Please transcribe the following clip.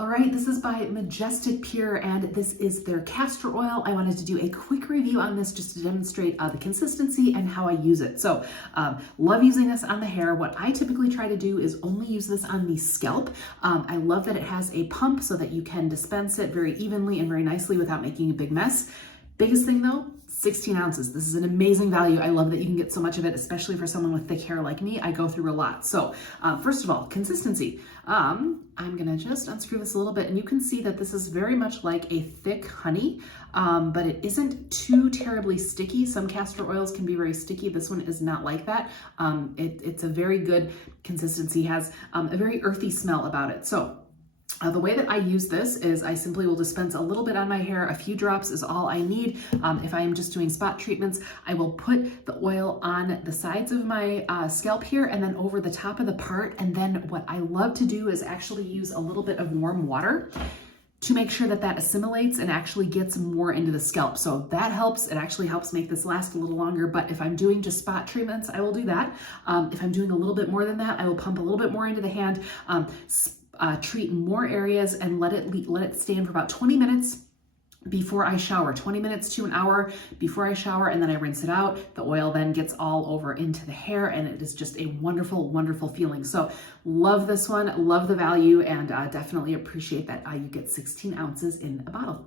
All right, this is by Majestic Pure, and this is their castor oil. I wanted to do a quick review on this just to demonstrate the consistency and how I use it. So, love using this on the hair. What I typically try to do is only use this on the scalp. I love that it has a pump so that you can dispense it very evenly and very nicely without making a big mess. Biggest thing though, 16 ounces. This is an amazing value. I love that you can get so much of it, especially for someone with thick hair like me. I go through a lot. So first of all, consistency. I'm gonna just unscrew this a little bit, and you can see that this is very much like a thick honey, but it isn't too terribly sticky. Some castor oils can be very sticky. This one is not like that. It's a very good consistency, has a very earthy smell about it. So the way that I use this is I simply will dispense a little bit on my hair. A few drops is all I need. If I am just doing spot treatments, I will put the oil on the sides of my scalp here and then over the top of the part. And then what I love to do is actually use a little bit of warm water to make sure that that assimilates and actually gets more into the scalp. So that helps. It actually helps make this last a little longer. But if I'm doing just spot treatments, I will do that. If I'm doing a little bit more than that, I will pump a little bit more into the hand. Treat more areas and let it stand for about 20 minutes before I shower. 20 minutes to an hour before I shower, and then I rinse it out. The oil then gets all over into the hair, and it is just a wonderful, wonderful feeling. So love this one, love the value, and definitely appreciate that you get 16 ounces in a bottle.